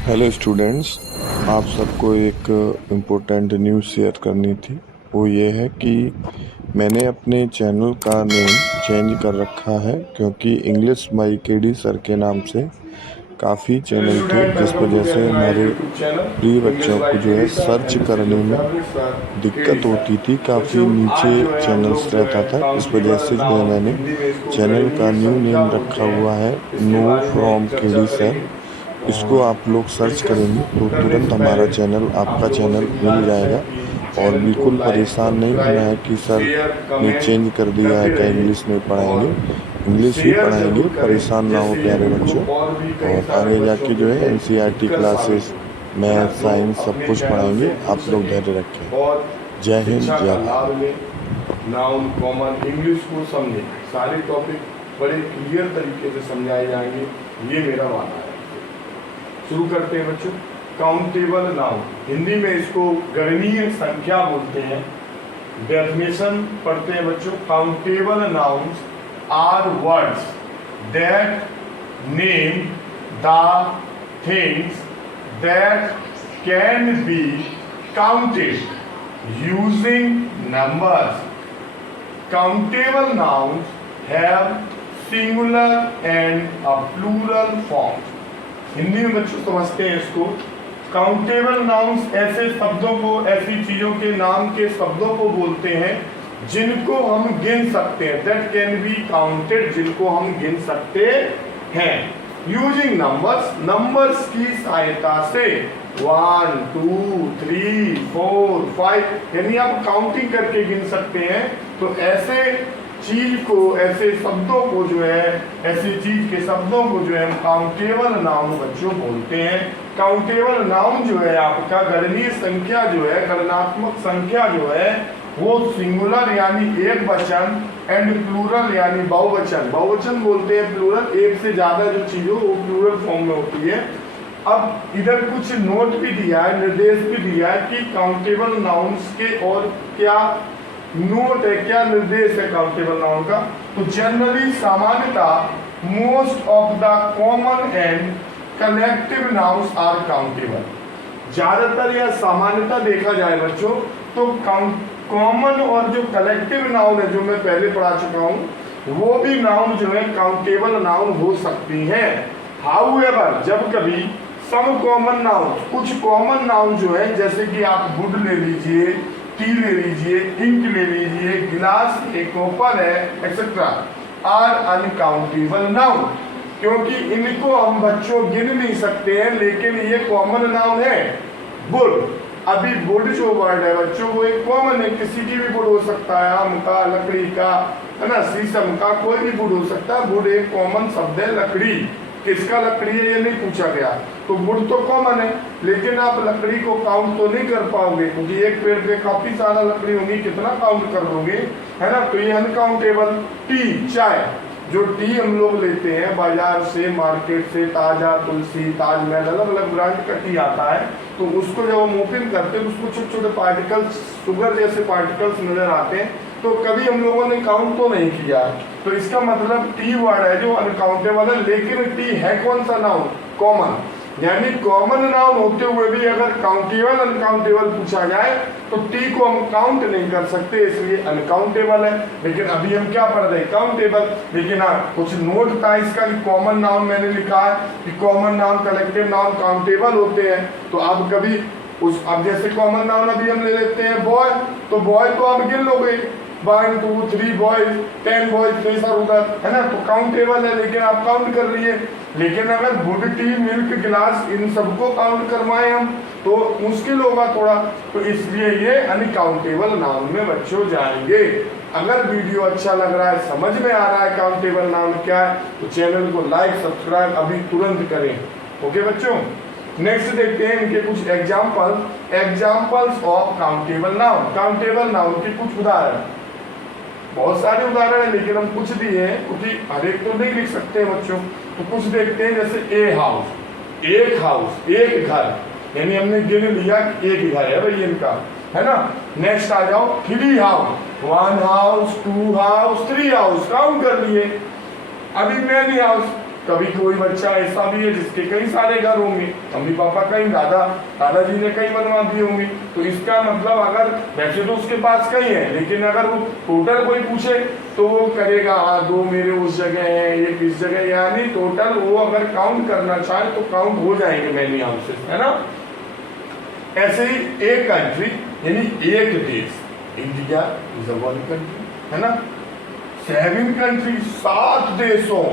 Hello students, आप सबको एक इम्पोर्टेंट न्यूज़ शेयर करनी थी। वो ये है कि मैंने अपने चैनल का नेम चेंज कर रखा है, क्योंकि इंग्लिश बाई केडी सर के नाम से काफ़ी चैनल थे, जिस वजह से हमारे प्रिय बच्चों को जो है सर्च करने में दिक्कत होती थी। काफ़ी नीचे चैनल्स रहता था। इस वजह से जो है मैंने चैनल का न्यू नेम रखा हुआ है, नो फ्रॉम केडी सर। इसको आप लोग सर्च करेंगे तो तुरंत हमारा चैनल, आपका चैनल मिल जाएगा। और बिल्कुल परेशान नहीं होना है कि सर ने चेंज कर दिया है, क्या इंग्लिश नहीं पढ़ाएंगे। इंग्लिश ही पढ़ाएंगे, परेशान ना हो प्यारे बच्चों। और आगे जाके जो है एनसीईआरटी क्लासेस, मैथ, साइंस सब कुछ पढ़ाएंगे। आप लोग धैर्य रखें। जय हिंद, जय भारत। नाउन कॉमन इंग्लिश को समझे, सारे टॉपिक बड़े क्लियर तरीके से समझाए जाएंगे, ये मेरा वादा है। शुरू करते हैं बच्चों। काउंटेबल नाउन, हिंदी में इसको गणनीय संख्या बोलते हैं। डेफिनेशन पढ़ते हैं बच्चों। Countable nouns are words that name the things that can be counted using numbers. Countable nouns have singular and a plural form. Hindi में बच्चों समझते हैं इसको। काउंटेबल नाउन्स ऐसे शब्दों को, ऐसी चीजों के नाम के शब्दों को बोलते हैं जिनको हम गिन सकते हैं। दैट कैन बी काउंटेड, जिनको हम गिन सकते हैं यूजिंग नंबर्स, नंबर्स की सहायता से। 1 2 3 4 5 यानी आप काउंटिंग करके गिन सकते हैं। तो ऐसे चीज को, ऐसे शब्दों को जो है, ऐसी चीज के शब्दों को जो है हम काउंटेबल नाउन बच्चों बोलते हैं। काउंटेबल नाउन जो है आपका गणनीय संख्या जो है, गणनात्मक संख्या जो है, वो सिंगुलर यानी एक वचन एंड प्लूरल यानी बहुवचन। बहुवचन बोलते हैं प्लूरल, एक से ज्यादा जो चीज हो वो प्लूरल फॉर्म में होती है। अब इधर कुछ नोट भी दिया है, निर्देश भी दिया है कि काउंटेबल नाउन्स के और क्या नोट है, क्या निर्देश है काउंटेबल नाउन का। तो जनरली, सामान्यतः, most of the common and collective nouns are countable. ज्यादातर या सामान्यतः देखा जाए बच्चों तो कॉमन और जो कलेक्टिव नाउन है, जो मैं पहले पढ़ा चुका हूं, वो भी नाउन जो है काउंटेबल नाउन हो सकती है। हाउएवर, जब कभी सम कॉमन नाउन, कुछ कॉमन नाउन जो है, जैसे कि आप वुड ले लीजिए, टी ले लीजिए, इंक ले लीजिए, गिलास है, कॉपर है, एक्सेट्रा, आर अनकाउंटेबल नाउन। क्योंकि इनको हम बच्चों गिन नहीं सकते हैं, लेकिन ये कॉमन नाउन है। वुड, अभी वुड जो वर्ड है बच्चों वो एक कॉमन है, किसी की भी वुड हो सकता है, आम का, लकड़ी का, है ना, शीशम का, कोई भी वुड हो सकता है। वुड एक कॉमन शब्द है। लकड़ी, किसका लकड़ी है ये नहीं पूछा गया, तो वुड तो कॉमन है, लेकिन आप लकड़ी को काउंट तो नहीं कर पाओगे, क्योंकि एक पेड़ पे काफी सारा लकड़ी होगी, कितना काउंट कर लोगे, है ना। तो ये अनकाउंटेबल। टी, चाय, जो टी हम लोग लेते हैं बाजार से, मार्केट से, ताजा, तुलसी, ताजमहल, अलग अलग ब्रांड का टी आता है, तो उसको जब हम ओपन करते हैं तो उसको छोटे छोटे पार्टिकल्स, शुगर जैसे पार्टिकल्स नजर आते हैं। तो कभी हम लोगों ने काउंट तो नहीं किया, तो इसका मतलब टी वर्ड है जो अनकाउंटेबल है। लेकिन टी है कौन सा नाउन? कॉमन। यानी कॉमन नाउन होते हुए भी अगर काउंटेबल अनकाउंटेबल पूछा जाए तो टी को हम काउंट नहीं कर सकते, इसलिए अनकाउंटेबल है। लेकिन अभी हम क्या पढ़ रहे हैं? काउंटेबल। लेकिन हाँ, कुछ नोट था इसका कि कॉमन नाउन मैंने लिखा है कि common noun, collective noun countable होते हैं। तो अब कभी अब जैसे कॉमन नाउन अभी हम ले लेते हैं बॉय, तो बॉय तो आप गिन लोगे, 1 2 3 बॉयज, 10 बॉयज, प्रेशर उधर, है ना, तो काउंटेबल है, लेकिन आप काउंट कर रही है। लेकिन अगर वुड, टी, मिल्क, गिलास, इन सबको काउंट करवाएं हम तो मुश्किल होगा थोड़ा, तो इसलिए ये अनकाउंटेबल नाउन में बच्चों जाएंगे। अगर वीडियो अच्छा लग रहा है, समझ में आ रहा है काउंटेबल नाउन क्या है, तो चैनल को लाइक, सब्सक्राइब अभी तुरंत करें। ओके बच्चों, नेक्स्ट देखते हैं इनके कुछ examples of countable noun. Countable noun के कुछ उदाहरण, बहुत सारे उदाहरण है लेकिन हम कुछ दिए हैं, क्योंकि हर एक तो नहीं लिख सकते बच्चों, तो कुछ देखते हैं। जैसे ए हाउस, एक हाउस, एक घर, यानी हमने गिन लिया कि एक घर है भाई इनका, है ना। नेक्स्ट आ जाओ, 3 house, 1 house, 2 house, 3 house, count कर लिए। अभी मैनी हाउस, कभी कोई बच्चा ऐसा भी है जिसके कई सारे घर होंगे, मम्मी पापा कई, दादाजी ने कई बनवा दिए होंगे। तो इसका मतलब अगर वैसे तो उसके पास कई है, लेकिन अगर वो टोटल कोई पूछे तो वो करेगा हाँ 2 मेरे उस जगह है, 1 इस जगह, यानी टोटल वो अगर काउंट करना चाहे तो काउंट हो जाएंगे मैनी हाउसेस, है ना। ऐसे ही एक कंट्री यानी एक देश, India is a one country, है ना। 7 कंट्री, 7 देशों,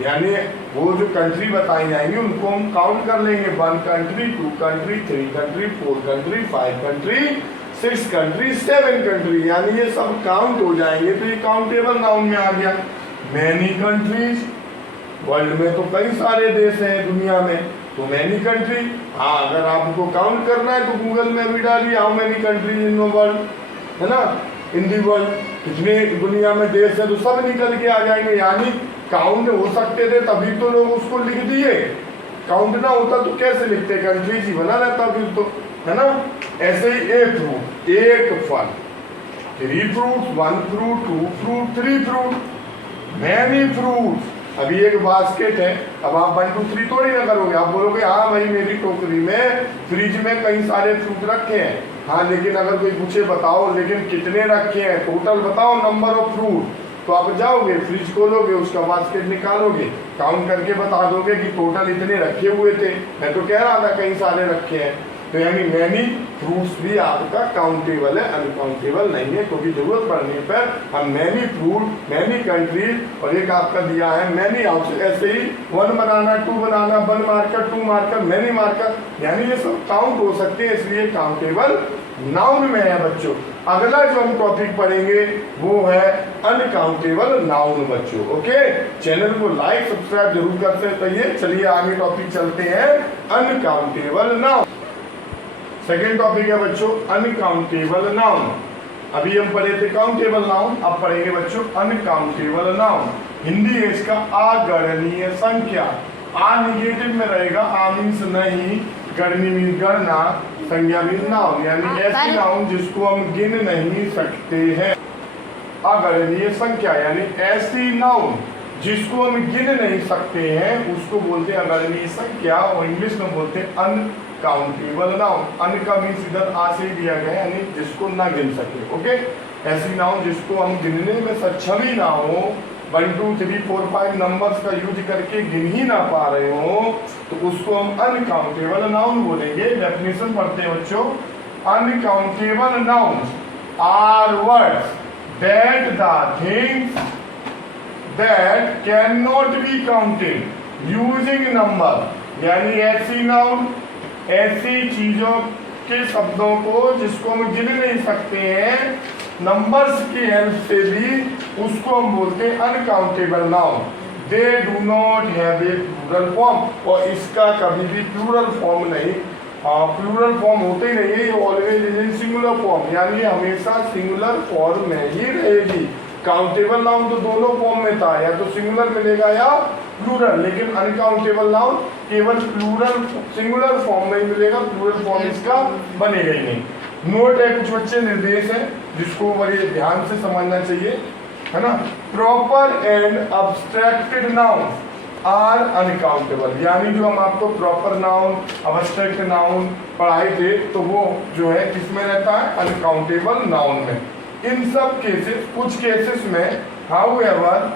यानी वो जो कंट्री बताई जाएंगी उनको हम काउंट कर लेंगे। 1 country, 2 country, 3 country, 4 country, 5 country, 6 country, 7 country, यानी ये सब काउंट हो जाएंगे तो ये काउंटेबल नाउन में आ गया। मैनी कंट्रीज, वर्ल्ड में तो कई सारे देश हैं दुनिया में, तो मैनी कंट्री। हाँ, अगर आपको काउंट करना है तो गूगल में भी डालिए how many countries in the world, है ना, इन दी वर्ल्ड, कितने दुनिया में देश है तो सब निकल के आ जाएंगे। यानी काउंट हो सकते थे तभी तो लोग उसको लिख दिए, काउंट ना होता तो कैसे लिखते, कंट्रीज ही बना रहता फिर तो, है ना। ऐसे ही एक फ्रूट, एक फल, 3 fruit, 1 fruit, 2 fruit, 3 fruit, many fruits. अभी एक बास्केट है, अब आप 1 2 3 थोड़ी ना करोगे, आप बोलोगे हाँ भाई मेरी टोकरी में फ्रिज में कई सारे फ्रूट रखे हैं। हाँ, लेकिन अगर कोई पूछे बताओ लेकिन कितने रखे हैं, टोटल बताओ नंबर ऑफ फ्रूट, तो आप जाओगे फ्रिज खोलोगे, उसका बास्केट निकालोगे, काउंट करके बता दोगे कि टोटल इतने रखे हुए थे। मैं तो कह रहा था कई सारे रखे हैं। तो यानी मैनी फ्रूट्स भी आपका काउंटेबल है, अनकाउंटेबल नहीं है, क्योंकि जरूरत पड़ने पर हम मैनी फ्रूट, मैनी कंट्रीज और एक आपका दिया है मैनी हाउस। ऐसे ही 1 बनाना, 2 बनाना, 1 मार्कर, 2 मार्कर, मैनी मार्कर, यानी ये सब काउंट हो सकते हैं, इसलिए काउंटेबल नाउन में है बच्चों। अगला जो हम टॉपिक पढ़ेंगे वो है अनकाउंटेबल नाउन बच्चों। ओके, चैनल को लाइक सब्सक्राइब जरूर करते रहिए। चलिए आगे टॉपिक चलते हैं, अनकाउंटेबल नाउन। सेकेंड टॉपिक है बच्चों अनकाउंटेबल नाउन। अभी हम पढ़े थे काउंटेबल नाउन, अब पढ़ेंगे बच्चों अनकाउंटेबल नाउन। हिंदी है इसका अगणनीय संख्या। आ निगेटिव में रहेगा, आ मीन्स नहीं, गणनी मीन्स गणना, संज्ञा मीन्स नाउन, यानी ऐसी नाउन जिसको हम गिन नहीं सकते हैं। अगणनीय संख्या यानी ऐसी नाउन जिसको हम गिन नहीं सकते हैं उसको बोलते हैं अगणनीय संख्या, और इंग्लिश में बोलते हैं अनकाउंटेबल नाउन। अन का मीन्स इधर आ से दिया गया है, यानी जिसको ना गिन सके। ओके, ऐसी नाउन जिसको हम गिनने में सक्षम ही ना हो, 1 2 3 4 5 नंबर्स का यूज करके गिन ही ना पा रहे हो, तो उसको हम अनकाउंटेबल नाउन बोलेंगे। डेफिनेशन पढ़ते हैं बच्चों। Uncountable nouns are words that the things that can not be counted using number, यानी ऐसी नाउन ऐसी चीजों के शब्दों को जिसको हम गिन नहीं सकते हैं नंबर्स की हेल्प से भी, उसको हम बोलते हैं uncountable noun. They do not have a plural form, और इसका कभी भी प्लूरल फॉर्म नहीं, प्लूरल फॉर्म होते ही नहीं है, ये always is in singular form, यानी हमेशा सिंगुलर फॉर्म में ही रहेगी। काउंटेबल नाउन तो दोनों फॉर्म में था, या तो सिंगुलर मिलेगा या प्लूरल, लेकिन अनकाउंटेबल नाउन केवल प्लूरल सिंगुलर फॉर्म में ही मिलेगा, प्लूरल फॉर्म इसका बनेगा ही नहीं। नोट है, कुछ बच्चे निर्देश है जिसको बड़े ध्यान से समझना चाहिए, है ना। Proper and abstracted noun are uncountable, यानी जो हम आपको प्रॉपर नाउन अब्स्ट्रैक्ट नाउन पढ़ाए थे तो वो जो है किसमें रहता है, अनकाउंटेबल नाउन में। इन सब केसेस, कुछ केसेस में however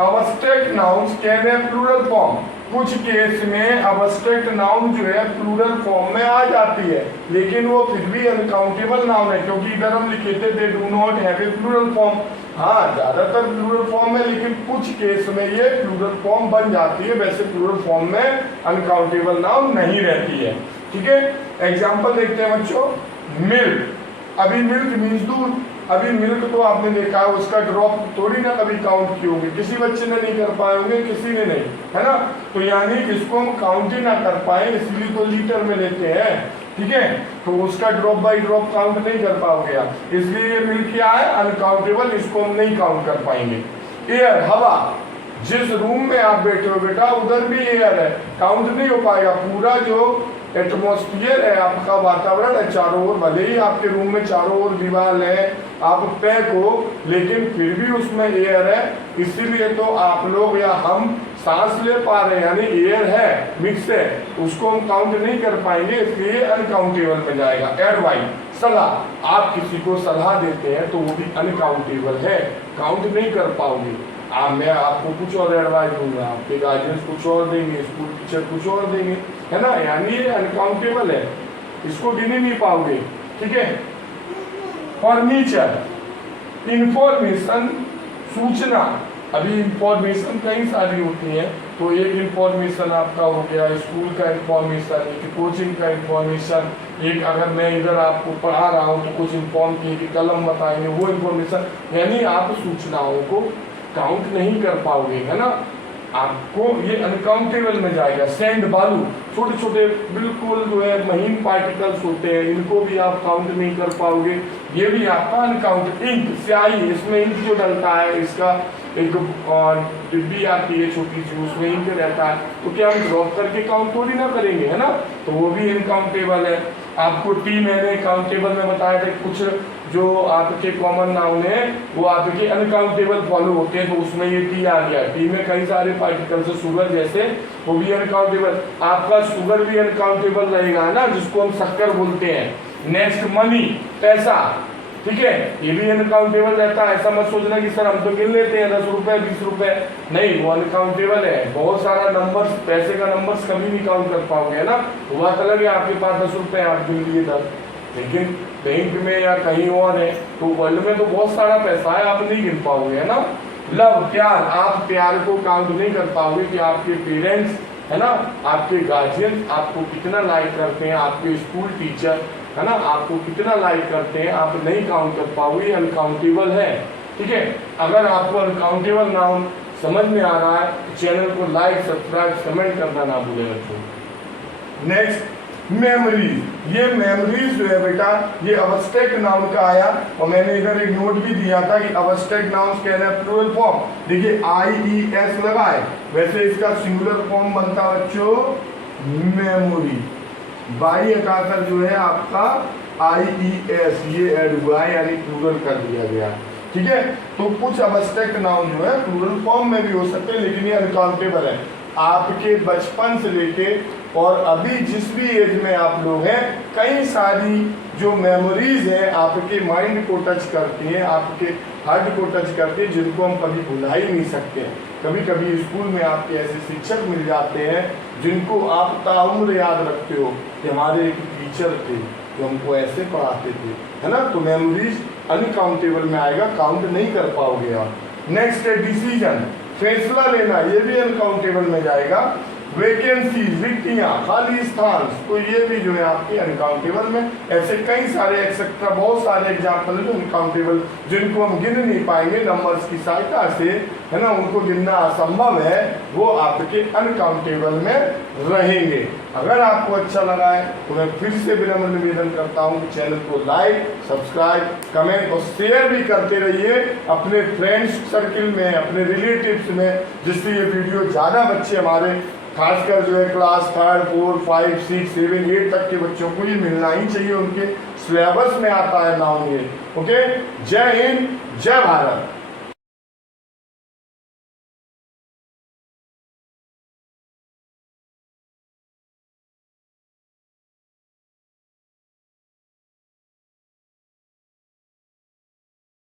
abstract nouns can have plural form, कुछ केस में अब्स्ट्रैक्ट नाउन जो है प्लूरल फॉर्म में आ जाती है, लेकिन वो फिर भी अनकाउंटेबल नाउन है, क्योंकि इधर हम लिखे थे they do not have a plural form. हाँ, ज्यादातर प्लूरल फॉर्म है, लेकिन कुछ केस में ये प्लूरल फॉर्म बन जाती है, वैसे प्लूरल फॉर्म में अनकाउंटेबल नाउन नहीं रहती है। ठीक है, एग्जाम्पल देखते हैं बच्चों। मिल्क, अभी मिल्क मीन्स दूध, अभी मिल्क तो आपने देखा है उसका ड्रॉप थोड़ी ना कभी काउंट किए होंगे, किसी बच्चे ने नहीं कर पाए होंगे, किसी ने नहीं, है ना। तो यानी इसको हम काउंट ही ना कर पाए, इसलिए तो लीटर में लेते हैं। ठीक है, तो उसका ड्रॉप बाय ड्रॉप काउंट नहीं कर पाओगे आप, इसलिए ये मिल्क क्या है, अनकाउंटेबल, इसको हम नहीं काउंट कर पाएंगे। एयर, हवा, जिस रूम में आप बैठे हो बेटा उधर भी एयर है, काउंट नहीं हो पाएगा। पूरा जो एटमॉस्फियर है आपका, वातावरण है चारों ओर, भले ही आपके रूम में चारों ओर दीवार है, आप पैक हो, लेकिन फिर भी उसमें एयर है, इसीलिए तो आप लोग या हम सांस ले पा रहे हैं यानी एयर है, मिक्स है, उसको हम काउंट नहीं कर पाएंगे, इसलिए अनकाउंटेबल में जाएगा। एडवाइस सलाह, आप किसी को सलाह देते हैं तो वो भी अनकाउंटेबल है, काउंट नहीं कर पाओगे। मैं आपको कुछ और एडवाइस दूंगा, आपके गार्जियंस कुछ और देंगे, स्कूल टीचर कुछ और देंगे, है ना, यानी ये अनकाउंटेबल है, इसको गिन ही नहीं पाओगे। ठीक है। फर्नीचर, इंफॉर्मेशन, सूचना। अभी इंफॉर्मेशन कई सारी होती है, तो एक इंफॉर्मेशन आपका हो गया स्कूल का इंफॉर्मेशन, एक कोचिंग का इंफॉर्मेशन, एक अगर मैं इधर आपको पढ़ा रहा हूँ तो कुछ इंफॉर्म किए कि कलम बताएंगे, वो इंफॉर्मेशन, यानी आप सूचनाओं को काउंट नहीं कर पाओगे, है ना, आपको ये अनकाउंटेबल में जाएगा। सैंड, बालू, छोटे छोटे बिल्कुल जो है महीन पार्टिकल्स होते हैं, इनको भी आप काउंट नहीं कर पाओगे, ये भी आपका अनकाउंट। इंक, स्याही, इसमें इंक जो डलता है, इसका एक डिब्बी आती है छोटी सी, उसमें इंक रहता है, तो क्या हम ड्रॉप करके काउंट थोड़ी ना करेंगे, है ना, तो वो भी अनकाउंटेबल है। आपको टी मैंने काउंटेबल में बताया था, कुछ जो आपके कॉमन नाउन है वो आपके अनकाउंटेबल फॉलो होते हैं, तो उसमें ये टी आ गया। टी में कई सारे पार्टिकल्स है, शुगर जैसे, वो भी अनकाउंटेबल। आपका शुगर भी अनकाउंटेबल रहेगा, है ना, जिसको हम शक्कर बोलते हैं। नेक्स्ट मनी, पैसा, ठीक है, ये भी अनकाउंटेबल रहता है। ऐसा मत सोचना कि सर हम तो गिन लेते हैं 10 रुपए 20 रुपए, नहीं, वो अनकाउंटेबल है। बहुत सारा नंबर्स, पैसे का नंबर्स कभी नहीं काउंट कर पाओगे, है ना, बात अलग है आपके पास 10 रुपए आप गिन लिए 10, लेकिन बैंक में या कहीं और है तो वर्ल्ड में तो बहुत सारा पैसा है, आप नहीं गिन पाओगे, है ना। लव, प्यार, आप प्यार को काउंट नहीं कर पाओगे कि आपके पेरेंट्स, है ना, आपके गार्जियन आपको कितना लाइक करते हैं, आपके स्कूल टीचर, है ना, आपको कितना लाइक करते हैं, आप नहीं काउंट कर पाओगे, अनकाउंटेबल है। ठीक है। अगर आपको अनकाउंटेबल नाउन समझ में आ रहा है तो चैनल को लाइक, सब्सक्राइब, कमेंट करना ना भूलें बच्चों। Next, memories. ये मेमोरीज जो है बेटा, ये अब्स्ट्रैक्ट नाउन का आया, और मैंने इधर एक नोट भी दिया था कि अब्स्ट्रैक्ट नाउन कहना है प्लूरल फॉर्म। देखिए IES लगा है, वैसे इसका सिंगुलर फॉर्म बनता बच्चों मेमोरी। बाई अकातर जो है आपका IES, ये ऐड हुआ है, यानी प्लूरल कर दिया गया। ठीक है। तो कुछ अब्स्ट्रैक्ट नाउन जो है प्लूरल फॉर्म में भी हो सकते हैं, लेकिन ये अनकाउंटेबल है। आपके बचपन से लेके और अभी जिस भी एज में आप लोग हैं, कई सारी जो मेमोरीज हैं आपके माइंड को टच करती हैं, आपके हार्ट को टच करती हैं, जिनको हम कभी भुला ही नहीं सकते हैं। कभी कभी स्कूल में आपके ऐसे शिक्षक मिल जाते हैं जिनको आप ताउम्र याद रखते हो कि हमारे एक टीचर थे जो हमको ऐसे पढ़ाते थे, है ना, तो मेमोरीज अनकाउंटेबल में आएगा, काउंट नहीं कर पाओगे आप। नेक्स्ट है डिसीजन, फैसला लेना, ये भी अनकाउंटेबल में जाएगा। वैकेंसी, रिक्तियां, खाली स्थान, तो ये भी जो है आपके अनकाउंटेबल में। ऐसे कई सारे एक्सेट्रा बहुत सारे एग्जाम्पल है जो अनकाउंटेबल, जिनको हम गिन नहीं पाएंगे नंबर्स की सहायता से, है ना, उनको गिनना असंभव है, वो आपके अनकाउंटेबल में रहेंगे। अगर आपको अच्छा लगा है तो मैं फिर से विनम्र निवेदन करता हूँ कि चैनल को लाइक, सब्सक्राइब, कमेंट और शेयर भी करते रहिए अपने फ्रेंड्स सर्किल में, अपने रिलेटिव्स में, जिससे ये वीडियो ज़्यादा बच्चे हमारे, खासकर जो है क्लास 3, 4, 5, 6, 7, 8 तक के बच्चों को ये मिलना ही चाहिए, उनके सिलेबस में आता है नाउन ये। ओके, जय हिंद, जय भारत।